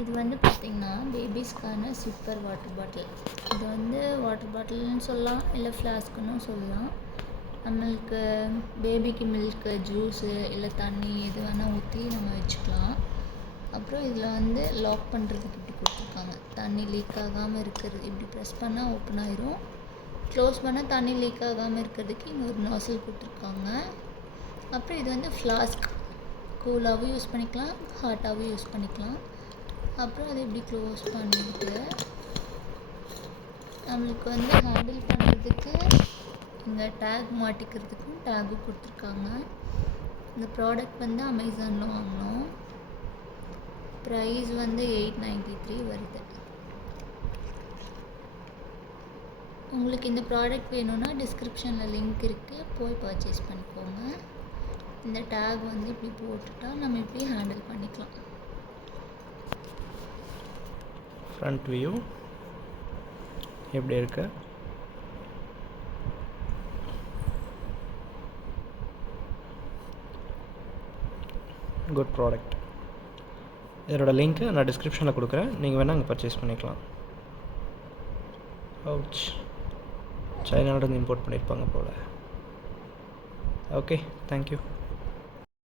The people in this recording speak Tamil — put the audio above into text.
இது வந்து பார்த்திங்கன்னா பேபிஸ்க்கான சிப்பர் வாட்டர் பாட்டில். இது வந்து வாட்டர் பாட்டில்னு சொல்லலாம், இல்லை ஃப்ளாஸ்க்குன்னு சொல்லலாம். நம்மளுக்கு பேபிக்கு மில்க்கு, ஜூஸு இல்லை தண்ணி எது வேணால் ஊற்றி நம்ம வச்சுக்கலாம். அப்புறம் இதில் வந்து லாக் பண்ணுறதுக்கு இப்படி கொடுத்துருக்காங்க. தண்ணி லீக் ஆகாமல் இருக்கிறது, இப்படி ப்ரெஸ் பண்ணால் ஓப்பன் ஆயிரும். க்ளோஸ் பண்ணால் தண்ணி லீக் ஆகாமல் இருக்கிறதுக்கு இங்கே ஒரு நாசில் கொடுத்துருக்காங்க. அப்புறம் இது வந்து ஃப்ளாஸ்க், கூலாகவும் யூஸ் பண்ணிக்கலாம், ஹாட்டாகவும் யூஸ் பண்ணிக்கலாம். அப்புறம் அதை இப்படி க்ளோஸ் பண்ணிவிட்டு நம்மளுக்கு வந்து ஹேண்டில் பண்ணுறதுக்கு இங்கே டேக் மாட்டிக்கிறதுக்கும் டேகும் கொடுத்துருக்காங்க. இந்த ப்ராடக்ட் வந்து அமேசானில் வாங்கினோம். ப்ரைஸ் வந்து $893 வருது. உங்களுக்கு இந்த ப்ராடக்ட் வேணும்னா டிஸ்கிரிப்ஷனில் லிங்க் இருக்குது, போய் பர்ச்சேஸ் பண்ணிக்கோங்க. இந்த டேக் வந்து இப்படி போட்டுட்டா நம்ம இப்படி ஹேண்டில் பண்ணிக்கலாம். ஃப்ரண்ட் வியூ எப்படி இருக்கு? Good product. இதோட லிங்க்கு நான் டிஸ்கிரிப்ஷனில் கொடுக்குறேன், நீங்கள் வேணால் அங்கே பர்ச்சேஸ் பண்ணிக்கலாம். அவுச், சைனாவிலேருந்து இம்போர்ட் பண்ணியிருப்பாங்க போல். Okay, thank you.